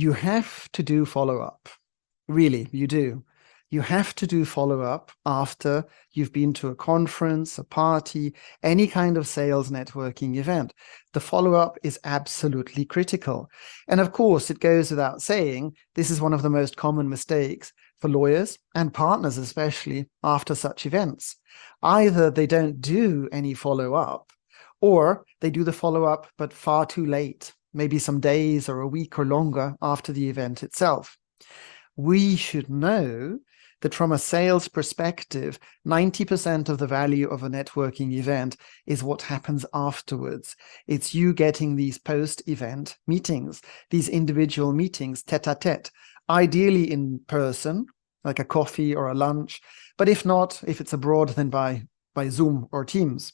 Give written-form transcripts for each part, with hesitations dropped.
You have to do follow-up. Really, you do. You have to do follow-up after you've been to a conference, a party, any kind of sales networking event. The follow-up is absolutely critical. And of course, it goes without saying, this is one of the most common mistakes for lawyers and partners, especially after such events. Either they don't do any follow-up, or they do the follow-up, but far too late, maybe some days or a week or longer after the event itself. We should know that from a sales perspective, 90% of the value of a networking event is what happens afterwards. It's you getting these post-event meetings, these individual meetings, tete-a-tete, ideally in person, like a coffee or a lunch, but if not, if it's abroad, then by Zoom or Teams.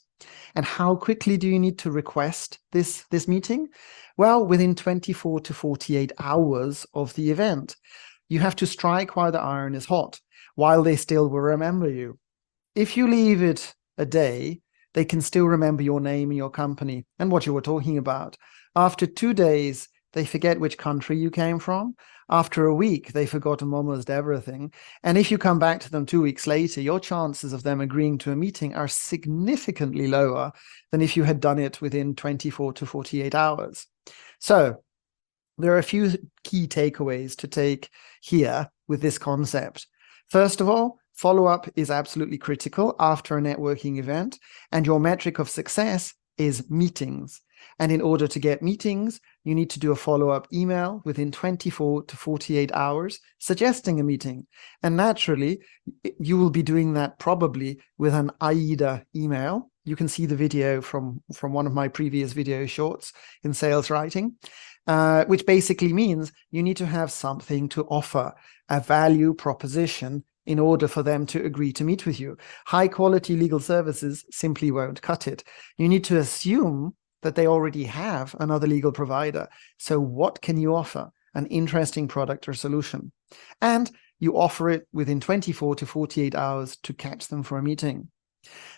And how quickly do you need to request this meeting? Well, within 24 to 48 hours of the event. You have to strike while the iron is hot, while they still will remember you. If you leave it a day, they can still remember your name and your company and what you were talking about. After 2 days, they forget which country you came from. After a week, they've forgotten almost everything. And if you come back to them 2 weeks later, your chances of them agreeing to a meeting are significantly lower than if you had done it within 24 to 48 hours. So there are a few key takeaways to take here with this concept. First of all, follow-up is absolutely critical after a networking event, and your metric of success is meetings. And in order to get meetings, you need to do a follow-up email within 24 to 48 hours suggesting a meeting. And naturally, you will be doing that probably with an AIDA email. You can see the video from one of my previous video shorts in sales writing, which basically means you need to have something to offer, a value proposition, in order for them to agree to meet with you. High quality legal services simply won't cut it. You need to assume that they already have another legal provider. So what can you offer? An interesting product or solution. And you offer it within 24 to 48 hours to catch them for a meeting.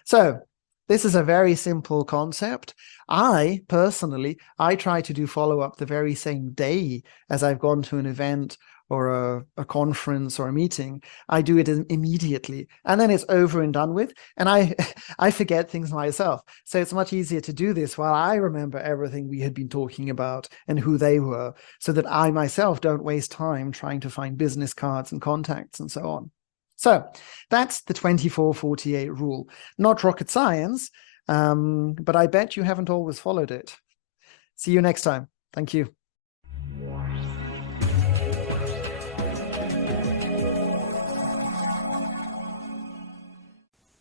So this is a very simple concept. I personally try to do follow-up the very same day as I've gone to an event or a conference or a meeting. I do it immediately, and then it's over and done with. And I forget things myself. So it's much easier to do this while I remember everything we had been talking about and who they were, so that I myself don't waste time trying to find business cards and contacts and so on. So that's the 24-48 rule. Not rocket science, but I bet you haven't always followed it. See you next time. Thank you.